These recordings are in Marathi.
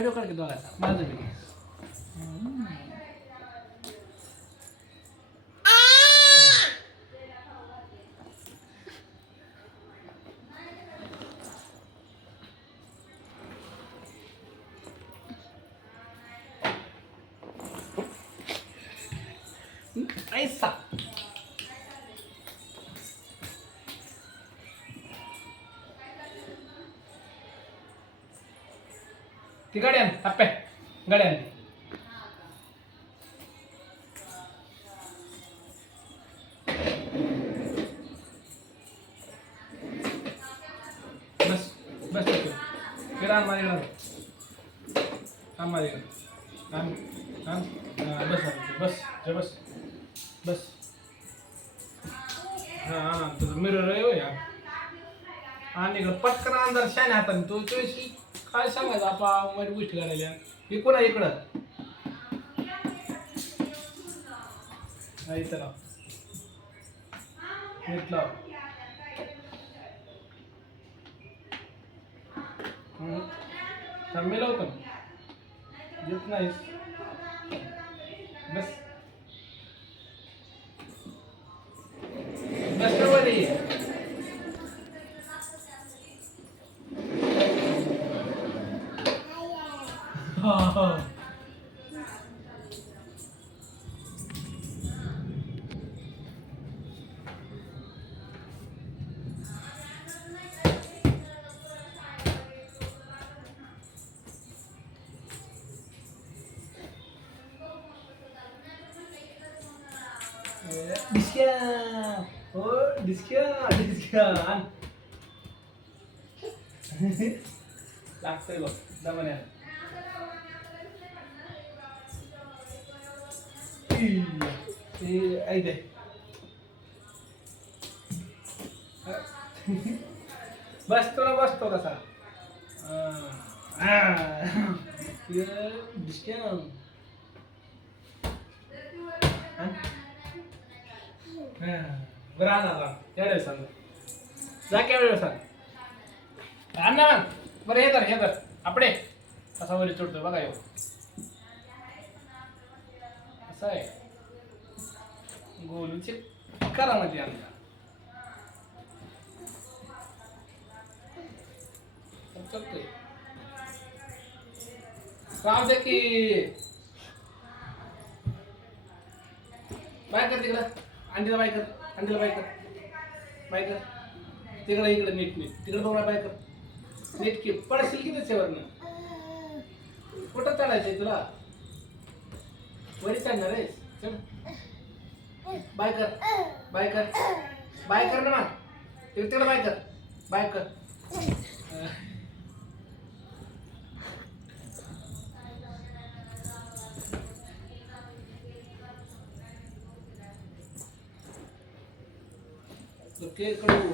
ಕಡೆಗೆ ದೊರೆ ಮಾಧವಿಗೆ ಐಸಾ ती गाडी आण आप्पे. गाडी आण बस बस फिर आण माझ्या आण माझ्या आण आण. बस बस जे बस बस. हां हां तुझं मिरर आहे हो या आणि इकडं. पटकन अंधार शाने हाताने. तू तुझी काय सांगायचं? आपा वाईट गोष्टी करायला. हे कोणा इकडं? हा, इथं लाव. नीट लाव. हम्म. लावतो. ना येत नाहीस. बस. बस ना वरी. हा, हा. डिस्क्या हो डिस्क्या डिस्क्या आण लागतंय बघ बसतो ना बसतो कसा बरं सांग जा क्या वेळेस सांग आण बरं हे तर हे तर आपडे कसा वरी चढतो बघा येऊ असं आहे गोलूचे करा मध्ये आणला राम दे की. बाय कर तिकडं. अंडीला बाय कर. अंडीला बाय कर. बाय कर. तिकडं इकडं नीट नीट. तिकडं बघा बाय कर. नीट की. पडशील की त्याच्यावरनं? कुठं चढायचंय तुला? वरी चढणार आहे. चल. बाय कर. बाय कर. बाय कर ना मग. तिकडे तिकडं बाय कर. बाय कर. Porque कडू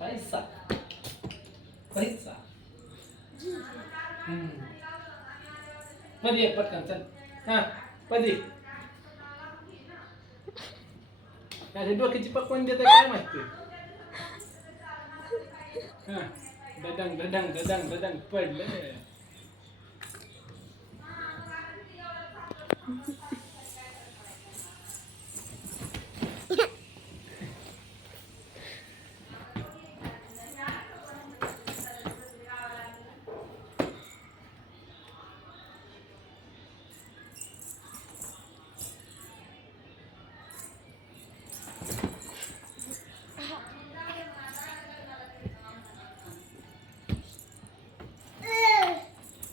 पैसा. पैसा. मध्ये ये पटकन चल. हा पदी अरे डोक्याची पकवून देत काय माहिती? हा. दडंग दडंग दडंग दडंग पडलं